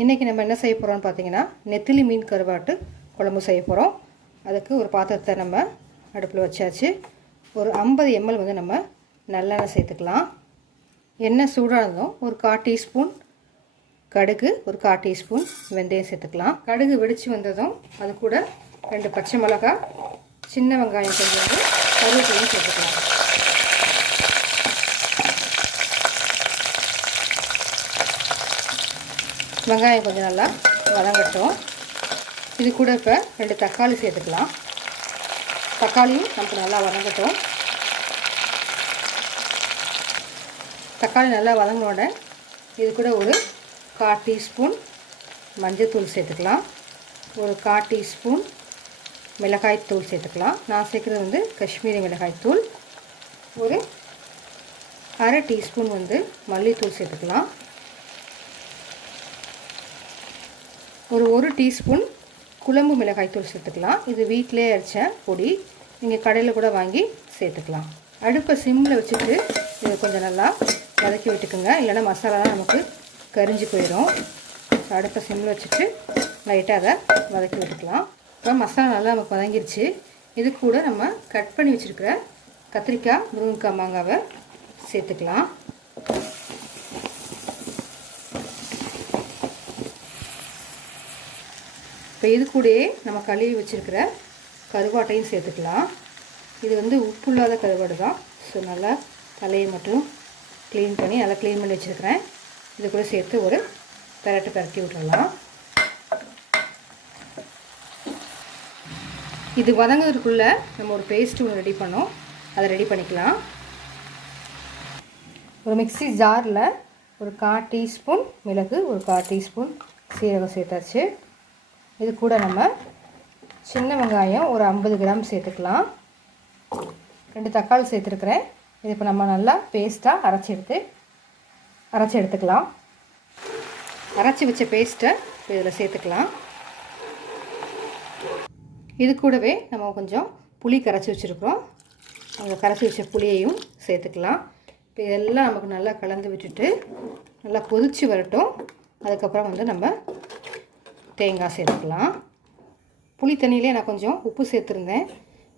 இன்றைக்கி நம்ம என்ன செய்ய போகிறோம்னு பார்த்தீங்கன்னா நெத்திலி மீன் கருவாட்டு குழம்பு செய்ய போகிறோம். அதுக்கு ஒரு பாத்திரத்தை நம்ம அடுப்பில் வச்சாச்சு. ஒரு 50 ml வந்து நம்ம நல்லெண்ணெய் சேர்த்துக்கலாம். எண்ணெய் சூடானதும் ஒரு 1/4 டீஸ்பூன் கடுகு, ஒரு 1/4 டீஸ்பூன் வெந்தயம் சேர்த்துக்கலாம். கடுகு வெடித்து வந்ததும் அது கூட 2 பச்சை மிளகாய், சின்ன வெங்காயம் கொஞ்சம் வந்து கருவேப்பிலையும் சேர்த்துக்கலாம். வெங்காயம் கொஞ்சம் நல்லா வதங்கட்டும். இது கூட இப்போ 2 தக்காளி சேர்த்துக்கலாம். தக்காளியும் நமக்கு நல்லா வதங்கட்டும். தக்காளி நல்லா வதங்கினோட இது கூட ஒரு 1/4 டீஸ்பூன் மஞ்சள்தூள் சேர்த்துக்கலாம். ஒரு 1/4 டீஸ்பூன் மிளகாய்த்தூள் சேர்த்துக்கலாம். நான் சேர்க்குறது வந்து காஷ்மீரி மிளகாய்த்தூள். ஒரு 1/2 டீஸ்பூன் வந்து மல்லித்தூள் சேர்த்துக்கலாம். ஒரு 1 டீஸ்பூன் குழம்பு மிளகாய்த்தூள் சேர்த்துக்கலாம். இது வீட்டிலே அரைச்ச பொடி, நீங்கள் கடையில் கூட வாங்கி சேர்த்துக்கலாம். அடுப்பை சிம்மில் வச்சுட்டு இதை கொஞ்சம் நல்லா வதக்கி விட்டுக்குங்க, இல்லைன்னா மசாலாலாம் நமக்கு கரிஞ்சு போயிடும். அடுப்பை சிம்மில் வச்சுட்டு லைட்டாக அதை வதக்கி விட்டுக்கலாம். இப்போ மசாலா நல்லா நமக்கு வதங்கிருச்சு. இது கூட நம்ம கட் பண்ணி வச்சுருக்கிற கத்திரிக்காய், முருங்கைக்காய், மாங்காவை சேர்த்துக்கலாம். இப்போ இது கூடயே நம்ம கழுவி வச்சுருக்கிற கருவாட்டையும் சேர்த்துக்கலாம். இது வந்து உப்பு இல்லாத கருவாடு தான். ஸோ நல்லா தலையை மட்டும் க்ளீன் பண்ணி நல்லா க்ளீன் பண்ணி வச்சுருக்கிறேன். இது கூட சேர்த்து ஒரு பரட்டி விட்டுடலாம். இது வதங்கிறதுக்குள்ளே நம்ம ஒரு பேஸ்ட்டு ஒன்று ரெடி பண்ணோம், அதை ரெடி பண்ணிக்கலாம். ஒரு மிக்ஸி ஜாரில் ஒரு 1/4 டீஸ்பூன் மிளகு, ஒரு 1/4 டீஸ்பூன் சீரகம் சேர்த்தாச்சு. இது கூட நம்ம சின்ன வெங்காயம் ஒரு 50 கிராம் சேர்த்துக்கலாம். 2 தக்காளி சேர்த்துருக்குறேன். இது இப்போ நம்ம நல்லா பேஸ்ட்டாக அரைச்சி எடுத்துக்கலாம். அரைச்சி வச்ச பேஸ்ட்டை இதில் சேர்த்துக்கலாம். இது கூடவே நம்ம கொஞ்சம் புளி கரைச்சி வச்சுருக்கிறோம். அந்த கரைச்சி வச்ச புளியையும் சேர்த்துக்கலாம். இப்போ இதெல்லாம் நமக்கு நல்லா கலந்து விட்டுட்டு நல்லா கொதித்து வரட்டும். அதுக்கப்புறம் வந்து நம்ம தேங்காய் சேர்த்துக்கலாம். புளி தண்ணியிலே நான் கொஞ்சம் உப்பு சேர்த்துருந்தேன்.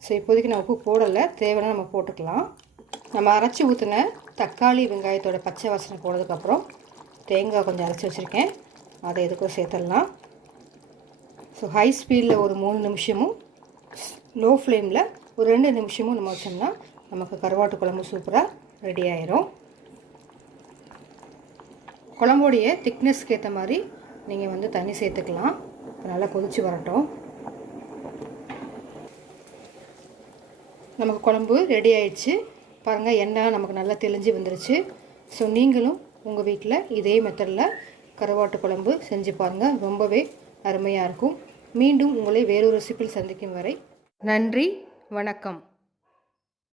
ஸோ இப்போதைக்கு நான் உப்பு போடலை, தேவைன்னா நம்ம போட்டுக்கலாம். நம்ம அரைச்சி ஊற்றின தக்காளி வெங்காயத்தோட பச்சை வாசனை போனதுக்கப்புறம் தேங்காய் கொஞ்சம் அரைச்சி வச்சுருக்கேன், அதை எதுக்கும் சேர்த்துடலாம். ஸோ ஹை ஸ்பீடில் ஒரு 3 நிமிஷமும், லோ ஃப்ளேமில் ஒரு 2 நிமிஷமும் நம்ம வச்சோம்னா நமக்கு கருவாட்டு குழம்பு சூப்பராக ரெடி ஆயிரும். குழம்போடைய திக்னஸ்க்கு ஏற்ற மாதிரி நீங்கள் வந்து தண்ணி சேர்த்துக்கலாம். நல்லா கொதித்து வரட்டும். நமக்கு குழம்பு ரெடி ஆயிடுச்சு. பாருங்கள், எண்ணெய் நமக்கு நல்லா தெளிஞ்சு வந்துருச்சு. ஸோ நீங்களும் உங்கள் வீட்டில் இதே மெத்தடில் கருவாட்டு குழம்பு செஞ்சு பாருங்கள், ரொம்பவே அருமையாக இருக்கும். மீண்டும் உங்களை வேறொரு ரெசிபியில் சந்திக்கும் வரை நன்றி, வணக்கம்.